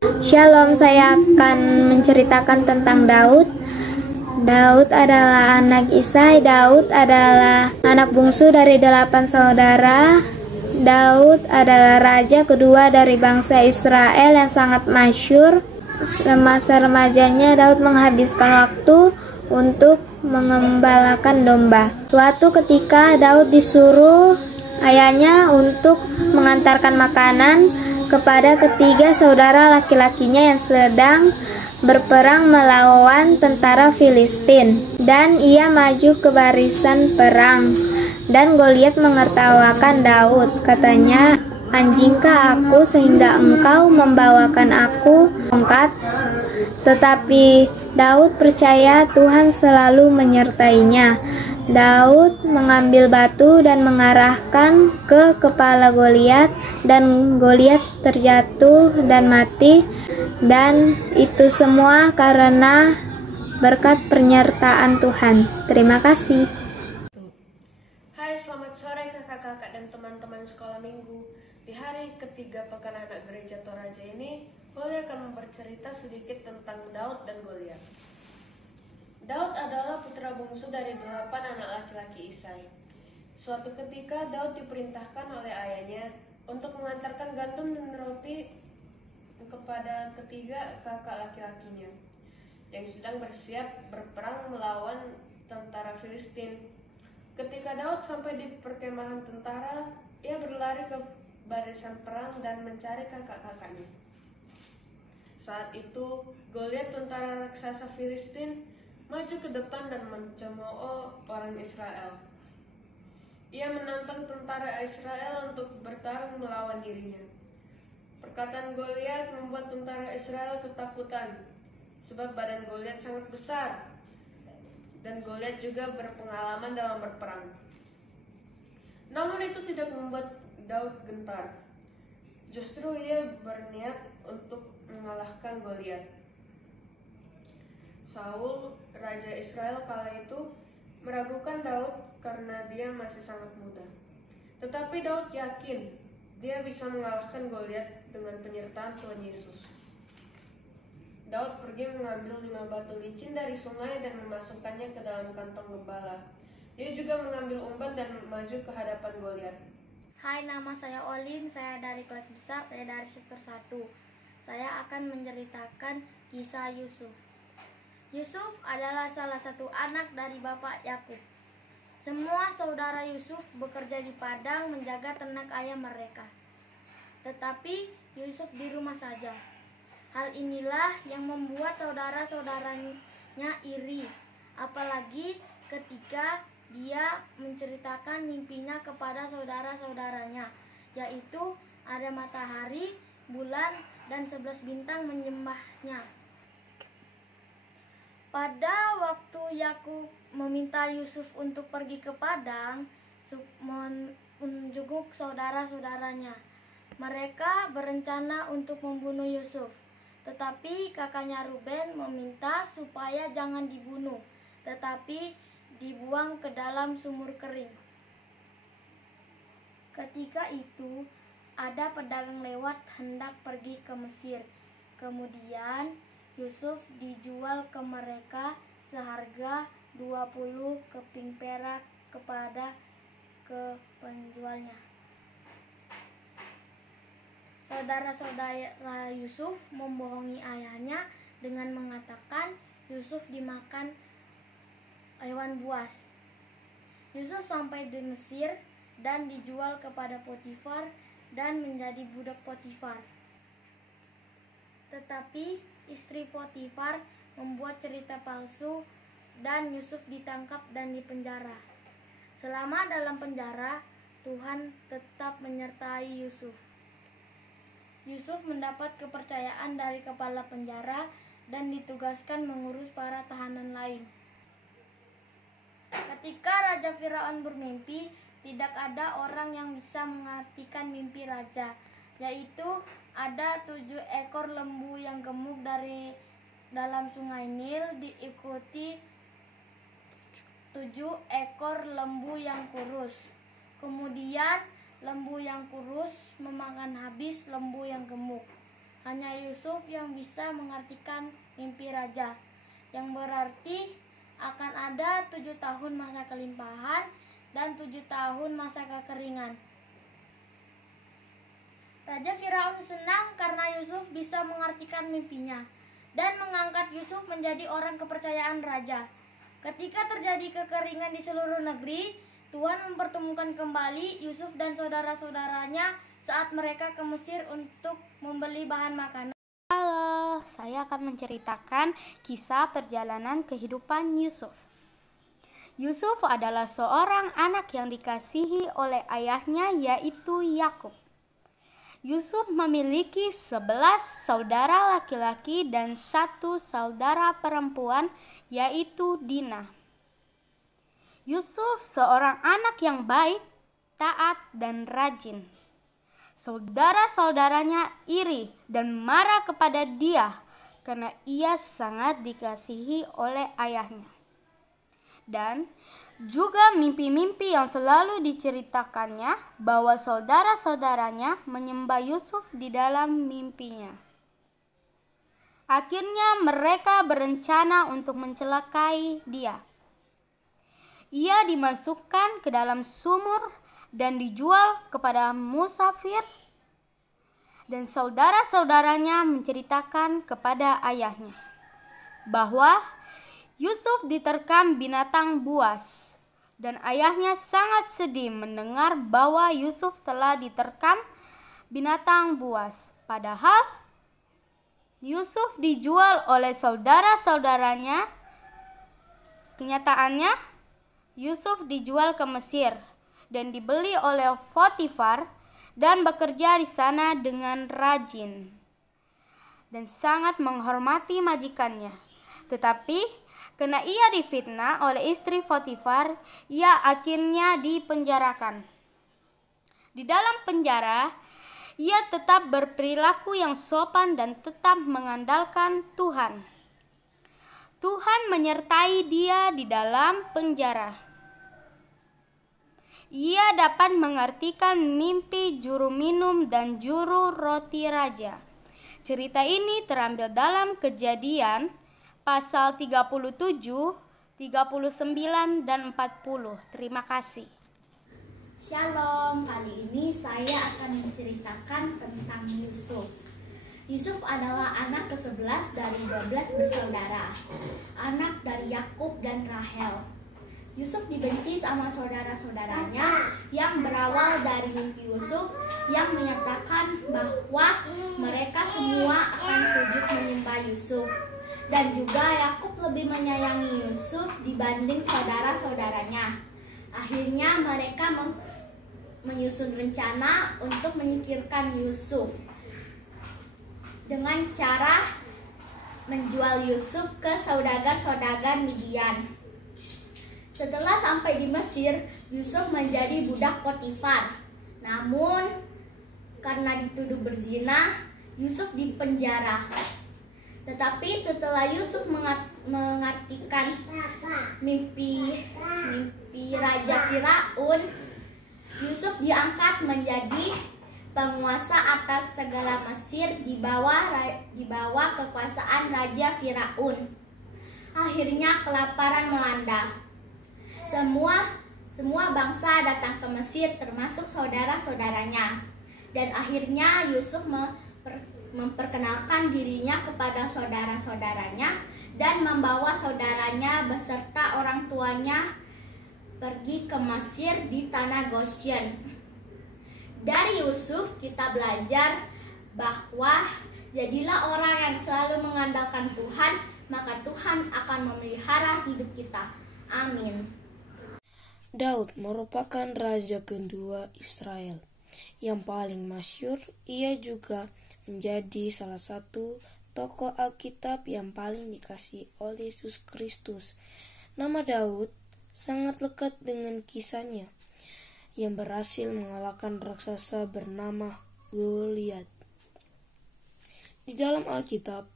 Shalom, saya akan menceritakan tentang Daud. Daud adalah anak Isai. Daud adalah anak bungsu dari 8 saudara. Daud adalah raja kedua dari bangsa Israel yang sangat masyhur. Semasa remajanya, Daud menghabiskan waktu untuk mengembalakan domba. Suatu ketika Daud disuruh ayahnya untuk mengantarkan makanan kepada ketiga saudara laki-lakinya yang sedang berperang melawan tentara Filistin, dan ia maju ke barisan perang. Dan Goliat mengertawakan Daud, katanya, "Anjingkah aku sehingga engkau membawakan aku tongkat?" Tetapi Daud percaya Tuhan selalu menyertainya. Daud mengambil batu dan mengarahkan ke kepala Goliat, dan Goliat terjatuh dan mati. Dan itu semua karena berkat penyertaan Tuhan. Terima kasih. Hai, selamat sore kakak-kakak dan teman-teman sekolah minggu. Di hari ketiga Pekan Anak Gereja Toraja ini, Holly akan bercerita sedikit tentang Daud dan Goliat. Daud adalah putra bungsu dari 8 anak laki-laki Isai. Suatu ketika Daud diperintahkan oleh ayahnya untuk mengantarkan gandum dan roti kepada ketiga kakak laki-lakinya yang sedang bersiap berperang melawan tentara Filistin. Ketika Daud sampai di perkemahan tentara, ia berlari ke barisan perang dan mencari kakak-kakaknya. Saat itu, Goliat, tentara raksasa Filistin, maju ke depan dan mencemooh orang Israel. Ia menantang tentara Israel untuk bertarung melawan dirinya. Perkataan Goliat membuat tentara Israel ketakutan, sebab badan Goliat sangat besar, dan Goliat juga berpengalaman dalam berperang. Namun itu tidak membuat Daud gentar. Justru ia berniat untuk mengalahkan Goliat. Saul, raja Israel kala itu, meragukan Daud karena dia masih sangat muda. Tetapi Daud yakin dia bisa mengalahkan Goliat dengan penyertaan Tuhan Yesus. Daud pergi mengambil 5 batu licin dari sungai dan memasukkannya ke dalam kantong gembala. Dia juga mengambil umpan dan maju ke hadapan Goliat. Hai, nama saya Olin, saya dari kelas besar, saya dari sektor 1. Saya akan menceritakan kisah Yusuf. Yusuf adalah salah satu anak dari bapak Yakub. Semua saudara Yusuf bekerja di padang menjaga ternak ayam mereka. Tetapi Yusuf di rumah saja. Hal inilah yang membuat saudara-saudaranya iri, apalagi ketika dia menceritakan mimpinya kepada saudara-saudaranya, yaitu ada matahari, bulan, dan 11 bintang menyembahnya. Pada waktu Yakub meminta Yusuf untuk pergi ke padang menjenguk saudara-saudaranya, mereka berencana untuk membunuh Yusuf. Tetapi kakaknya Ruben meminta supaya jangan dibunuh, tetapi dibuang ke dalam sumur kering. Ketika itu, ada pedagang lewat hendak pergi ke Mesir. Kemudian Yusuf dijual ke mereka seharga 20 keping perak kepada penjualnya. Saudara-saudara Yusuf membohongi ayahnya dengan mengatakan Yusuf dimakan hewan buas. Yusuf sampai di Mesir dan dijual kepada Potifar dan menjadi budak Potifar. Tetapi istri Potifar membuat cerita palsu dan Yusuf ditangkap dan dipenjara. Selama dalam penjara, Tuhan tetap menyertai Yusuf. Yusuf mendapat kepercayaan dari kepala penjara dan ditugaskan mengurus para tahanan lain. Ketika Raja Firaun bermimpi, tidak ada orang yang bisa mengartikan mimpi raja, yaitu ada 7 ekor lembu yang gemuk dari dalam sungai Nil diikuti 7 ekor lembu yang kurus. Kemudian lembu yang kurus memakan habis lembu yang gemuk. Hanya Yusuf yang bisa mengartikan mimpi raja, yang berarti akan ada 7 tahun masa kelimpahan dan 7 tahun masa kekeringan. Raja Firaun senang karena Yusuf bisa mengartikan mimpinya dan mengangkat Yusuf menjadi orang kepercayaan raja. Ketika terjadi kekeringan di seluruh negeri, Tuhan mempertemukan kembali Yusuf dan saudara-saudaranya saat mereka ke Mesir untuk membeli bahan makanan. Halo, saya akan menceritakan kisah perjalanan kehidupan Yusuf. Yusuf adalah seorang anak yang dikasihi oleh ayahnya, yaitu Yakub. Yusuf memiliki 11 saudara laki-laki dan 1 saudara perempuan, yaitu Dina. Yusuf seorang anak yang baik, taat, dan rajin. Saudara-saudaranya iri dan marah kepada dia karena ia sangat dikasihi oleh ayahnya. Dan juga mimpi-mimpi yang selalu diceritakannya bahwa saudara-saudaranya menyembah Yusuf di dalam mimpinya. Akhirnya mereka berencana untuk mencelakai dia. Ia dimasukkan ke dalam sumur dan dijual kepada musafir, dan saudara-saudaranya menceritakan kepada ayahnya bahwa Yusuf diterkam binatang buas, dan ayahnya sangat sedih mendengar bahwa Yusuf telah diterkam binatang buas. Padahal Yusuf dijual oleh saudara-saudaranya. Kenyataannya, Yusuf dijual ke Mesir dan dibeli oleh Potifar dan bekerja di sana dengan rajin dan sangat menghormati majikannya. Tetapi karena ia difitnah oleh istri Potifar, ia akhirnya dipenjarakan. Di dalam penjara, ia tetap berperilaku yang sopan dan tetap mengandalkan Tuhan. Tuhan menyertai dia di dalam penjara. Ia dapat mengartikan mimpi juru minum dan juru roti raja. Cerita ini terambil dalam Kejadian pasal 37, 39, dan 40. Terima kasih. Shalom, kali ini saya akan menceritakan tentang Yusuf. Yusuf adalah anak ke-11 dari 12 bersaudara, anak dari Yakub dan Rahel. Yusuf dibenci sama saudara-saudaranya yang berawal dari mimpi Yusuf yang menyatakan bahwa mereka semua akan sujud menyembah Yusuf. Dan juga Yakub lebih menyayangi Yusuf dibanding saudara-saudaranya. Akhirnya mereka menyusun rencana untuk menyingkirkan Yusuf dengan cara menjual Yusuf ke saudagar-saudagar Midian. Setelah sampai di Mesir, Yusuf menjadi budak Potifar. Namun karena dituduh berzina, Yusuf dipenjara. Tetapi setelah Yusuf mengartikan mimpi Raja Firaun, Yusuf diangkat menjadi penguasa atas segala Mesir di bawah kekuasaan Raja Firaun. Akhirnya kelaparan melanda. Semua bangsa datang ke Mesir termasuk saudara-saudaranya. Dan akhirnya Yusuf memperkenalkan dirinya kepada saudara-saudaranya dan membawa saudaranya beserta orang tuanya pergi ke Mesir di tanah Goshen. Dari Yusuf kita belajar bahwa jadilah orang yang selalu mengandalkan Tuhan, maka Tuhan akan memelihara hidup kita. Amin. Daud merupakan raja kedua Israel yang paling masyhur. Ia juga menjadi salah satu tokoh Alkitab yang paling dikasihi oleh Yesus Kristus. Nama Daud sangat lekat dengan kisahnya yang berhasil mengalahkan raksasa bernama Goliat. Di dalam Alkitab,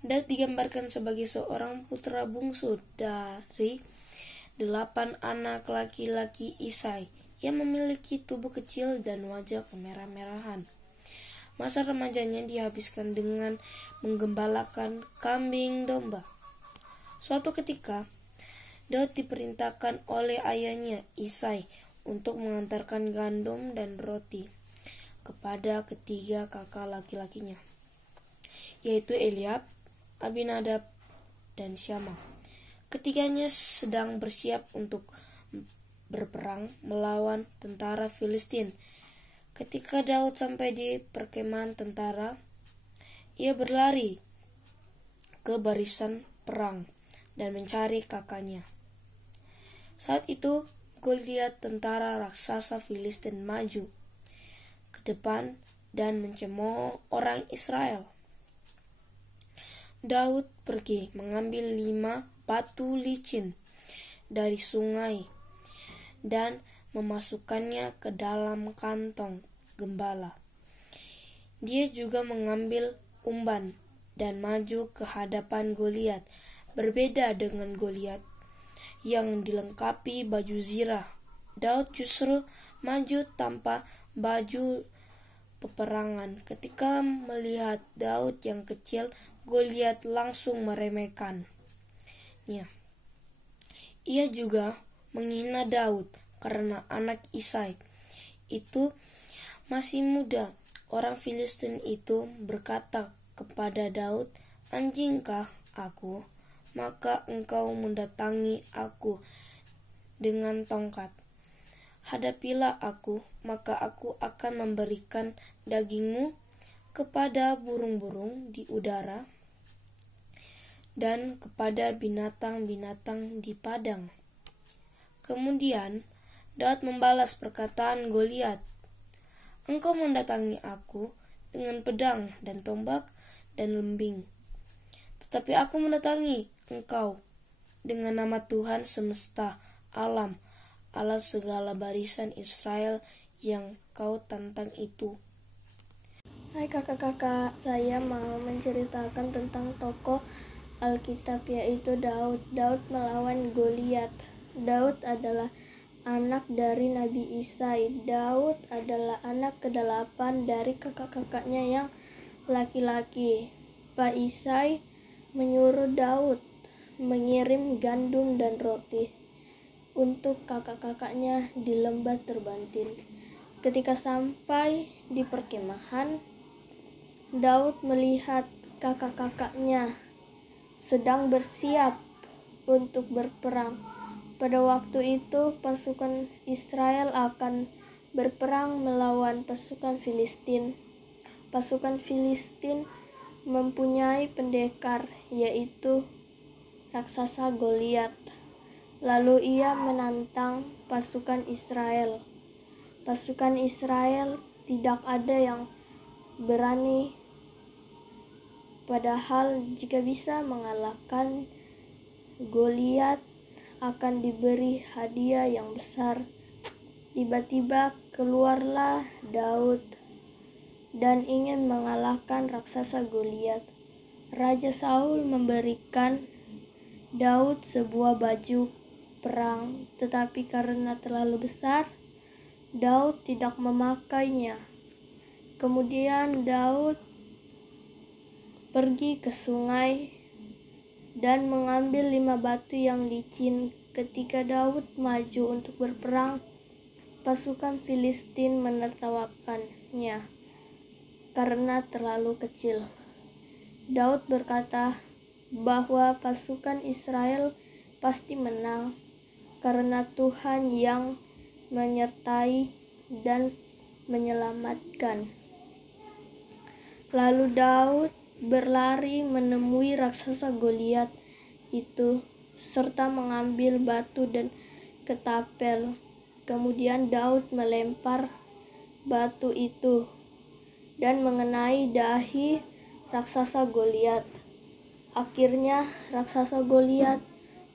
Daud digambarkan sebagai seorang putra bungsu dari 8 anak laki-laki Isai yang memiliki tubuh kecil dan wajah kemerah-merahan. masa remajanya dihabiskan dengan menggembalakan kambing domba. Suatu ketika, Daud diperintahkan oleh ayahnya Isai untuk mengantarkan gandum dan roti kepada ketiga kakak laki-lakinya, yaitu Eliab, Abinadab, dan Syama. Ketiganya sedang bersiap untuk berperang melawan tentara Filistin. Ketika Daud sampai di perkemahan tentara, ia berlari ke barisan perang dan mencari kakaknya. Saat itu, Goliat, tentara raksasa Filistin, maju ke depan dan mencemooh orang Israel. Daud pergi mengambil 5 batu licin dari sungai dan memasukkannya ke dalam kantong gembala. Dia juga mengambil umban dan maju ke hadapan Goliat. Berbeda dengan Goliat yang dilengkapi baju zirah, Daud justru maju tanpa baju peperangan. Ketika melihat Daud yang kecil, Goliat langsung meremehkannya. Ia juga menghina Daud karena anak Isai itu masih muda. Orang Filistin itu berkata kepada Daud, "Anjingkah aku? Maka engkau mendatangi aku dengan tongkat. Hadapilah aku, maka aku akan memberikan dagingmu kepada burung-burung di udara dan kepada binatang-binatang di padang." Kemudian Daud membalas perkataan Goliat, "Engkau mendatangi aku dengan pedang dan tombak dan lembing, tetapi aku mendatangi engkau dengan nama Tuhan semesta alam, Allah segala barisan Israel yang kau tantang itu." Hai kakak-kakak, saya mau menceritakan tentang tokoh Alkitab yaitu Daud. Daud melawan Goliat. Daud adalah anak dari Nabi Isai. Daud adalah anak ke-8 dari kakak-kakaknya yang laki-laki. Pak Isai menyuruh Daud mengirim gandum dan roti untuk kakak-kakaknya di lembah terbantin. Ketika sampai di perkemahan, Daud melihat kakak-kakaknya sedang bersiap untuk berperang. Pada waktu itu, pasukan Israel akan berperang melawan pasukan Filistin. Pasukan Filistin mempunyai pendekar, yaitu raksasa Goliat. Lalu ia menantang pasukan Israel. Pasukan Israel tidak ada yang berani, padahal jika bisa mengalahkan Goliat akan diberi hadiah yang besar. Tiba-tiba keluarlah Daud dan ingin mengalahkan raksasa Goliat. Raja Saul memberikan Daud sebuah baju perang, tetapi karena terlalu besar, Daud tidak memakainya. Kemudian Daud pergi ke sungai dan mengambil 5 batu yang licin. Ketika Daud maju untuk berperang, pasukan Filistin menertawakannya karena terlalu kecil. Daud berkata bahwa pasukan Israel pasti menang karena Tuhan yang menyertai dan menyelamatkan. Lalu Daud berlari menemui raksasa Goliat itu serta mengambil batu dan ketapel. Kemudian Daud melempar batu itu dan mengenai dahi raksasa Goliat. Akhirnya raksasa Goliat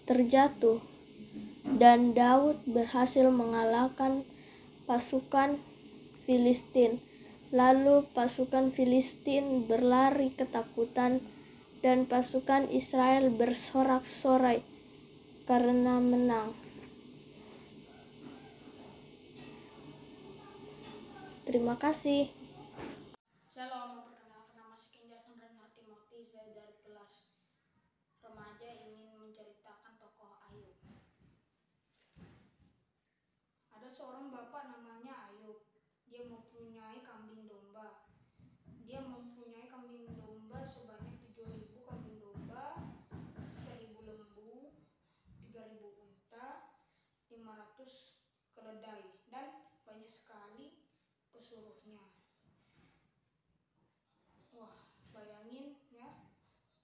terjatuh dan Daud berhasil mengalahkan pasukan Filistin. Lalu pasukan Filistin berlari ketakutan dan pasukan Israel bersorak-sorai karena menang. Terima kasih. Shalom, perkenalkan nama saya Kenja Sandra Timothy, saya dari kelas remaja ingin menceritakan tokoh Ayub. Ada seorang bapak namanya Ayub, dia mempunyai kambing domba. Dia mempunyai kambing domba sebanyak 7.000 kambing domba, 1.000 lembu, 3.000 unta, 500 keledai, dan banyak sekali pesuruhnya. Wah, bayangin ya,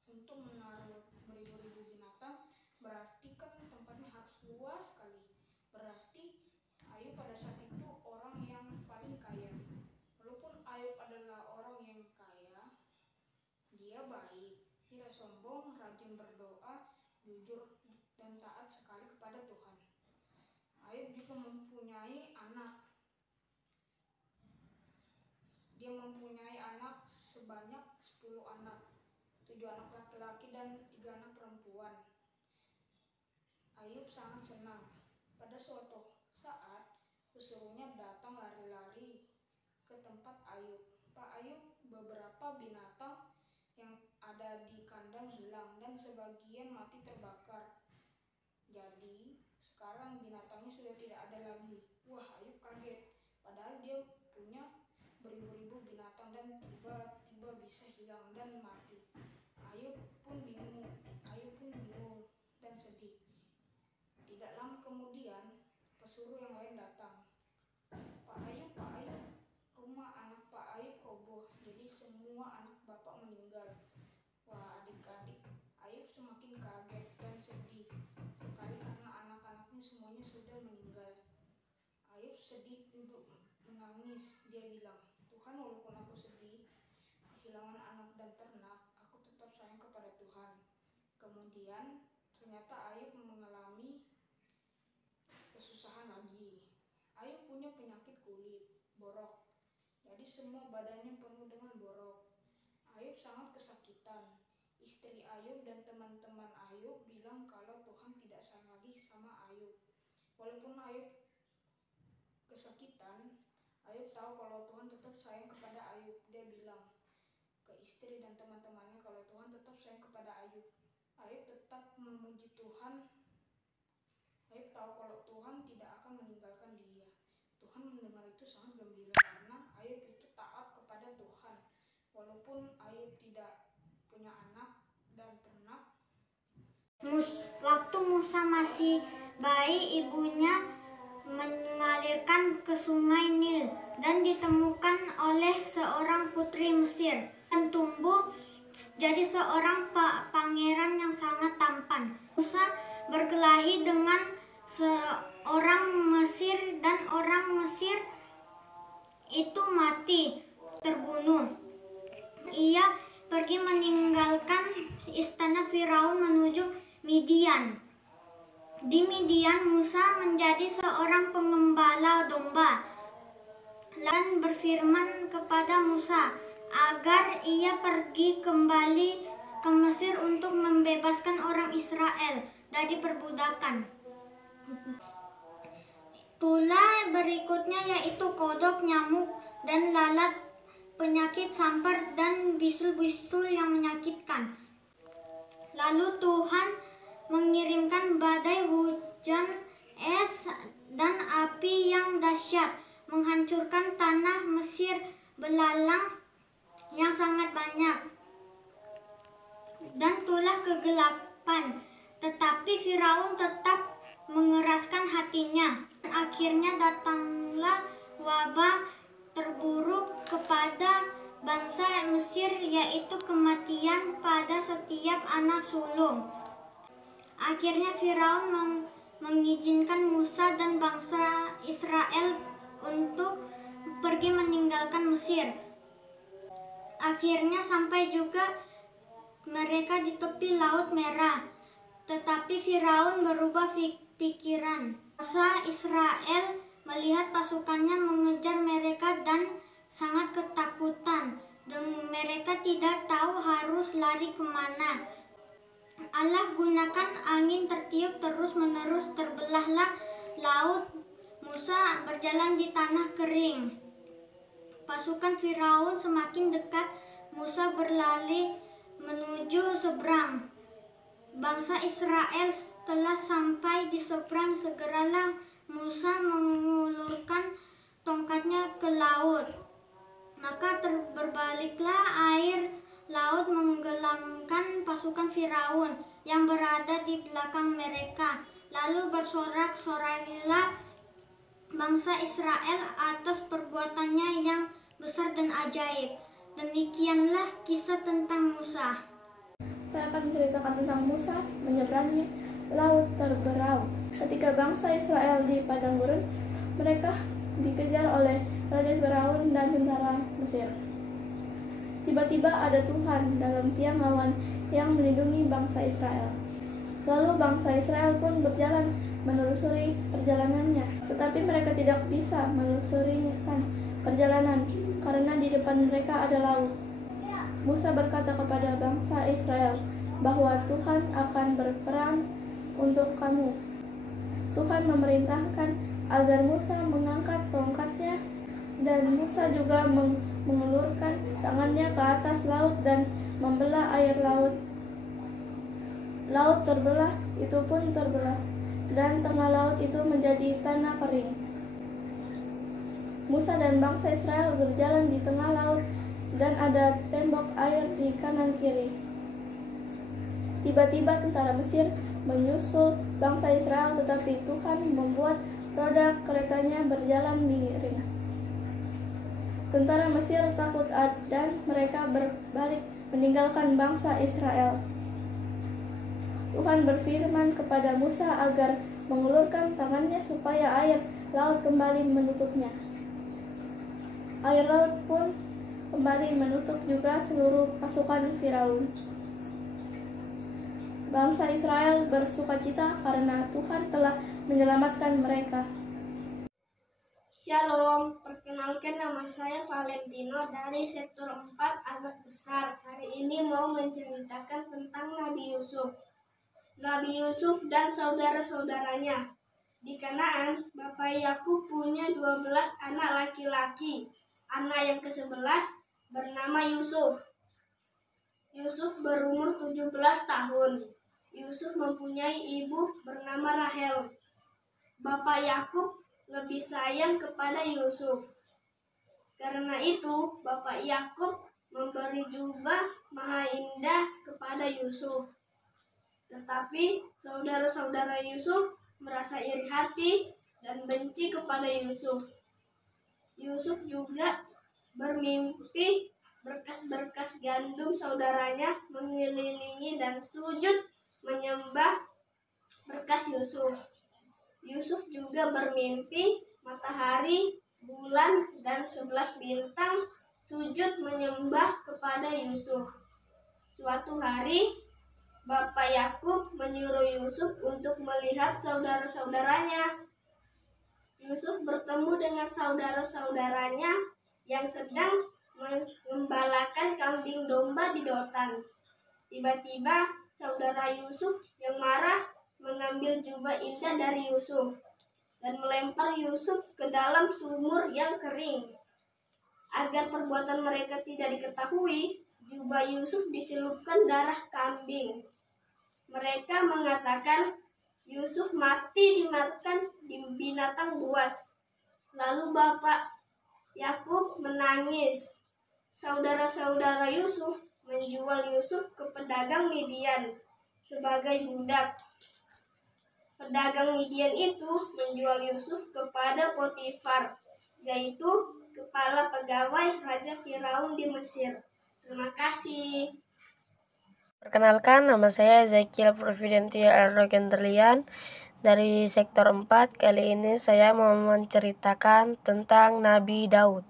untuk menaruh beribu-ribu binatang berarti kan tempatnya harus luas sekali. Berarti Ayub pada saat itu orang yang paling kaya. Walaupun Ayub adalah orang yang kaya, dia baik, tidak sombong, rajin berdoa, jujur dan taat sekali kepada Tuhan. Ayub juga mempunyai anak. Dia mempunyai anak sebanyak 10 anak, 7 anak laki-laki dan 3 anak perempuan. Ayub sangat senang. Pada suatu saat, pesuruhnya datang lari-lari ke tempat Ayub. Pak Ayub, beberapa binatang yang ada di kandang hilang dan sebagian mati terbakar. Jadi, sekarang binatangnya sudah tidak ada lagi. Wah, Ayub kaget. Padahal dia punya beribu-ribu binatang dan tiba-tiba bisa hilang dan mati. Ayub pun bingung dan sedih. Tidak lama kemudian, pesuruh yang lain datang. Pak Ayub, rumah anak Pak Ayub roboh, jadi semua anak Bapak meninggal. Wah, adik-adik Ayub semakin kaget dan sedih sekali karena anak-anaknya semuanya sudah meninggal. Ayub sedih duduk menangis. Dia bilang, Tuhan, walaupun aku sedih kehilangan anak dan ternak, aku tetap sayang kepada Tuhan. Kemudian ternyata Ayub mengalami kesusahan lagi. Ayub punya penyakit kulit, borok. Jadi semua badannya penuh dengan borok. Ayub sangat kesakitan. Istri Ayub dan teman-teman Ayub bilang kalau Tuhan tidak sayang lagi sama Ayub. Walaupun Ayub kesakitan, Ayub tahu kalau Tuhan tetap sayang kepada Ayub. Dia bilang ke istri dan teman-temannya kalau Tuhan tetap sayang kepada Ayub. Ayub tetap memuji Tuhan. Ayub tahu kalau Tuhan tidak akan meninggalkan dia. Tuhan mendengar itu sangat gembira karena Ayub itu taat kepada Tuhan. Walaupun Ayub tidak punya anak dan ternak. Waktu Musa masih bayi, ibunya mengalirkan ke sungai Nil dan ditemukan oleh seorang putri Mesir dan tumbuh jadi seorang pangeran yang sangat tampan. Musa berkelahi dengan seorang Mesir dan orang Mesir itu mati, terbunuh. Ia pergi meninggalkan istana Firaun menuju Midian. Di Midian, Musa menjadi seorang pengembala domba dan berfirman kepada Musa agar ia pergi kembali ke Mesir untuk membebaskan orang Israel dari perbudakan. Tulah berikutnya yaitu kodok, nyamuk, dan lalat, penyakit sampar, dan bisul-bisul yang menyakitkan. Lalu Tuhan mengirimkan badai, hujan, es, dan api yang dahsyat, menghancurkan tanah Mesir, belalang yang sangat banyak, dan tulah kegelapan. Tetapi Firaun tetap mengeraskan hatinya. Akhirnya datanglah wabah terburuk kepada bangsa Mesir, yaitu kematian pada setiap anak sulung. Akhirnya Firaun mengizinkan Musa dan bangsa Israel untuk pergi meninggalkan Mesir. Akhirnya sampai juga mereka di tepi Laut Merah. Tetapi Firaun berubah pikiran. Bangsa Israel melihat pasukannya mengejar mereka dan sangat ketakutan, dan mereka tidak tahu harus lari kemana. Allah gunakan angin tertiup terus-menerus, terbelahlah laut. Musa berjalan di tanah kering. pasukan Firaun semakin dekat, Musa berlari menuju seberang. Bangsa Israel setelah sampai di seberang, segeralah Musa mengulurkan tongkatnya ke laut. Maka berbaliklah air laut menggelamkan pasukan Firaun yang berada di belakang mereka. Lalu bersorak-sorakilah bangsa Israel atas perbuatannya yang besar dan ajaib. Demikianlah kisah tentang Musa. Saya akan menceritakan tentang Musa menyeberangi laut terberau. Ketika bangsa Israel di padang gurun, mereka dikejar oleh Raja Firaun dan tentara Mesir. Tiba-tiba ada Tuhan dalam tiang awan yang melindungi bangsa Israel. Lalu bangsa Israel pun berjalan menelusuri perjalanannya, tetapi mereka tidak bisa menelusurikan perjalanan karena di depan mereka ada laut. Musa berkata kepada bangsa Israel bahwa Tuhan akan berperang untuk kamu. Tuhan memerintahkan agar Musa mengangkat tongkatnya, dan Musa juga mengulurkan tangannya ke atas laut dan membelah air laut. Laut terbelah, itu pun terbelah, dan tengah laut itu menjadi tanah kering. Musa dan bangsa Israel berjalan di tengah laut, dan ada tembok air di kanan kiri. Tiba-tiba tentara Mesir menyusul bangsa Israel, tetapi Tuhan membuat roda keretanya berjalan miring. Tentara Mesir takut dan mereka berbalik meninggalkan bangsa Israel. Tuhan berfirman kepada Musa agar mengulurkan tangannya supaya air laut kembali menutupnya. Air laut pun kembali menutup juga seluruh pasukan Firaun. Bangsa Israel bersukacita karena Tuhan telah menyelamatkan mereka. Shalom, perkenalkan nama saya Valentino dari Sektor 4 Anak Besar. Hari ini mau menceritakan tentang Nabi Yusuf. Nabi Yusuf dan saudara-saudaranya. Di Kanaan, Bapak Yakub punya 12 anak laki-laki. Anak yang ke-11 bernama Yusuf. Yusuf berumur 17 tahun. Yusuf mempunyai ibu bernama Rahel. Bapak Yakub lebih sayang kepada Yusuf. Karena itu, Bapak Yakub memberi jubah maha indah kepada Yusuf. Tetapi saudara-saudara Yusuf merasa iri hati dan benci kepada Yusuf. Yusuf juga bermimpi berkas-berkas gandum saudaranya mengelilingi dan sujud menyembah berkas Yusuf. Yusuf juga bermimpi matahari, bulan, dan 11 bintang sujud menyembah kepada Yusuf. Suatu hari, Bapak Yakub menyuruh Yusuf untuk melihat saudara-saudaranya. Yusuf bertemu dengan saudara-saudaranya yang sedang mengembalakan kambing domba di Dotan. Tiba-tiba, saudara Yusuf yang marah mengambil jubah indah dari Yusuf dan melempar Yusuf ke dalam sumur yang kering. Agar perbuatan mereka tidak diketahui, jubah Yusuf dicelupkan darah kambing. Mereka mengatakan Yusuf mati dimakan binatang buas. Lalu Bapak Yakub menangis. Saudara-saudara Yusuf menjual Yusuf ke pedagang Midian sebagai budak. Pedagang Midian itu menjual Yusuf kepada Potifar, yaitu kepala pegawai Raja Firaun di Mesir. Terima kasih. Perkenalkan, nama saya Ezekiel Providentia Elrogenterlian dari Sektor 4. Kali ini saya mau menceritakan tentang Nabi Daud.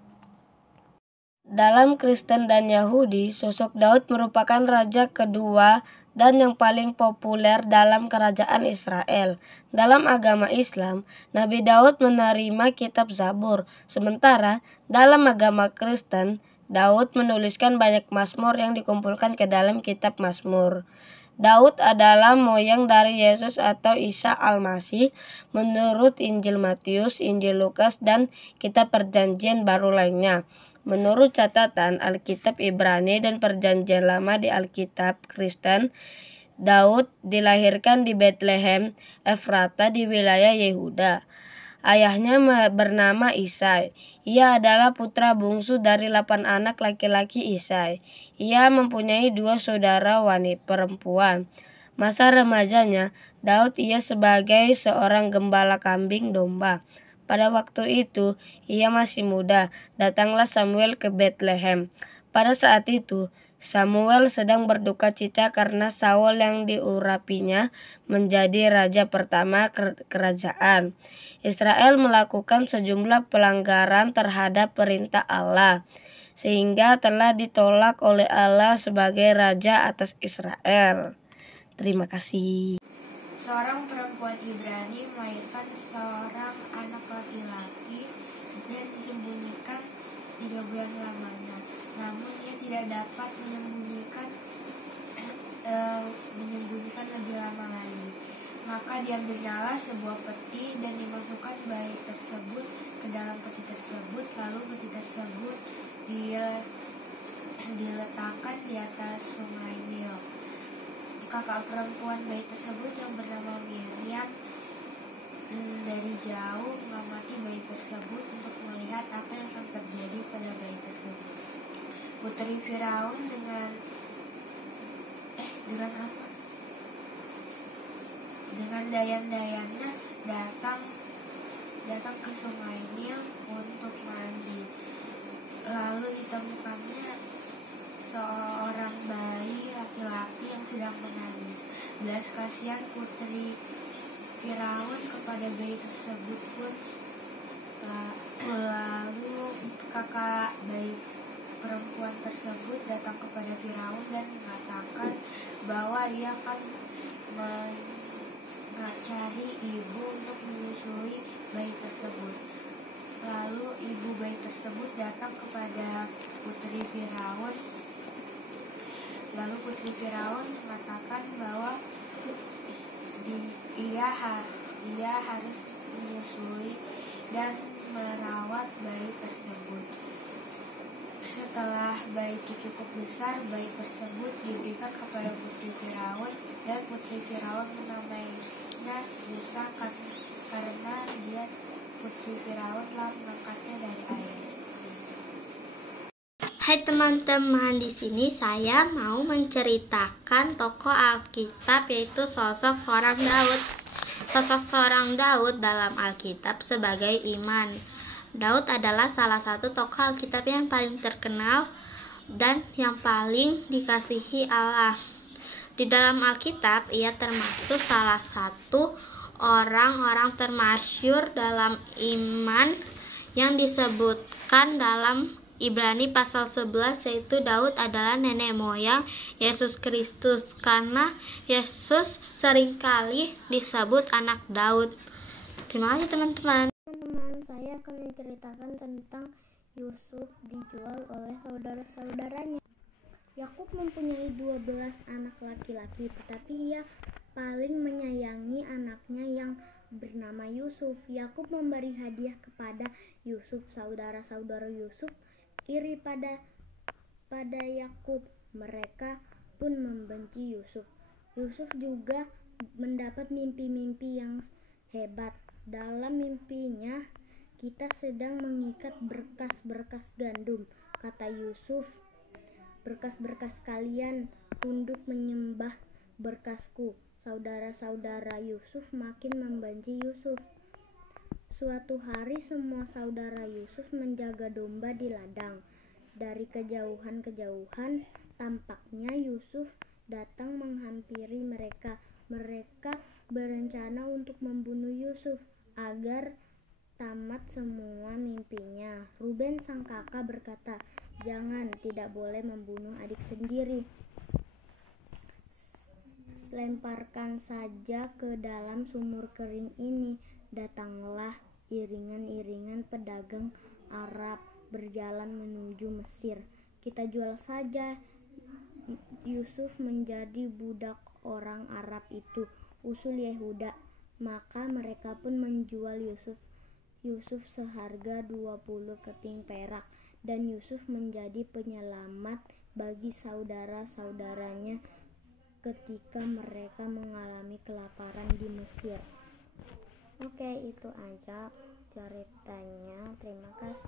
Dalam Kristen dan Yahudi, sosok Daud merupakan raja kedua dan yang paling populer dalam kerajaan Israel. Dalam agama Islam, Nabi Daud menerima kitab Zabur, sementara dalam agama Kristen, Daud menuliskan banyak mazmur yang dikumpulkan ke dalam kitab Mazmur. Daud adalah moyang dari Yesus atau Isa Al-Masih menurut Injil Matius, Injil Lukas, dan kitab Perjanjian Baru lainnya. Menurut catatan Alkitab Ibrani dan Perjanjian Lama di Alkitab Kristen, Daud dilahirkan di Bethlehem Efrata di wilayah Yehuda. Ayahnya bernama Isai. Ia adalah putra bungsu dari 8 anak laki-laki Isai. Ia mempunyai 2 saudara wanita perempuan. Masa remajanya, Daud ia sebagai seorang gembala kambing domba. Pada waktu itu, ia masih muda. Datanglah Samuel ke Bethlehem. Pada saat itu, Samuel sedang berduka cita karena Saul yang diurapinya menjadi raja pertama kerajaan. Israel melakukan sejumlah pelanggaran terhadap perintah Allah, sehingga telah ditolak oleh Allah sebagai raja atas Israel. Terima kasih. Seorang perempuan Ibrani melahirkan seorang anak laki-laki dan disembunyikan 3 bulan lamanya. Namun ia tidak dapat menyembunyikan lebih lama lagi. Maka diambilnyalah sebuah peti dan dimasukkan bayi tersebut ke dalam peti tersebut. Lalu peti tersebut diletakkan di atas sungai Nil. Kakak perempuan bayi tersebut yang bernama Miriam dari jauh mengamati bayi tersebut untuk melihat apa yang akan terjadi pada bayi tersebut. Putri Firaun dengan dayan-dayannya datang ke sungai Nil untuk mandi. Lalu ditemukannya seorang bayi laki-laki yang sedang menangis. Belas kasihan Putri Firaun kepada bayi tersebut pun lalu kakak bayi perempuan tersebut datang kepada Firaun dan mengatakan bahwa ia akan mencari ibu untuk menyusui bayi tersebut. Lalu ibu bayi tersebut datang kepada Putri Firaun. Lalu Putri Firaun mengatakan bahwa ia harus menyusui dan merawat bayi tersebut. Setelah bayi itu cukup besar, bayi tersebut diberikan kepada Putri Firaun dan Putri Firaun menamainya Musa karena Putri Firaun telah mengangkatnya dari air. Hai teman-teman, di sini saya mau menceritakan tokoh Alkitab yaitu sosok seorang Daud. Sosok seorang Daud dalam Alkitab sebagai iman. Daud adalah salah satu tokoh Alkitab yang paling terkenal dan yang paling dikasihi Allah. Di dalam Alkitab, ia termasuk salah satu orang-orang termasyhur dalam iman yang disebutkan dalam Ibrani pasal 11, yaitu Daud adalah nenek moyang Yesus Kristus, karena Yesus seringkali disebut anak Daud. Terima kasih teman-teman. Saya akan menceritakan tentang Yusuf dijual oleh saudara-saudaranya. Yakub mempunyai 12 anak laki-laki, tetapi ia paling menyayangi anaknya yang bernama Yusuf. Yakub memberi hadiah kepada Yusuf. Saudara-saudara Yusuf iri pada Yakub. Mereka pun membenci Yusuf. Yusuf juga mendapat mimpi-mimpi yang hebat. Dalam mimpinya, kita sedang mengikat berkas-berkas gandum. Kata Yusuf, berkas-berkas kalian tunduk menyembah berkasku. Saudara-saudara Yusuf makin membenci Yusuf. Suatu hari semua saudara Yusuf menjaga domba di ladang. Dari kejauhan-kejauhan tampaknya Yusuf datang menghampiri mereka. Mereka berencana untuk membunuh Yusuf agar tamat semua mimpinya. Ruben sang kakak berkata, "Jangan, tidak boleh membunuh adik sendiri. Lemparkan saja ke dalam sumur kering ini." Datanglah iringan-iringan pedagang Arab berjalan menuju Mesir. "Kita jual saja Yusuf menjadi budak orang Arab itu," usul Yehuda. Maka mereka pun menjual Yusuf seharga 20 keping perak. dan Yusuf menjadi penyelamat bagi saudara-saudaranya ketika mereka mengalami kelaparan di Mesir. Oke, itu aja ceritanya. Terima kasih.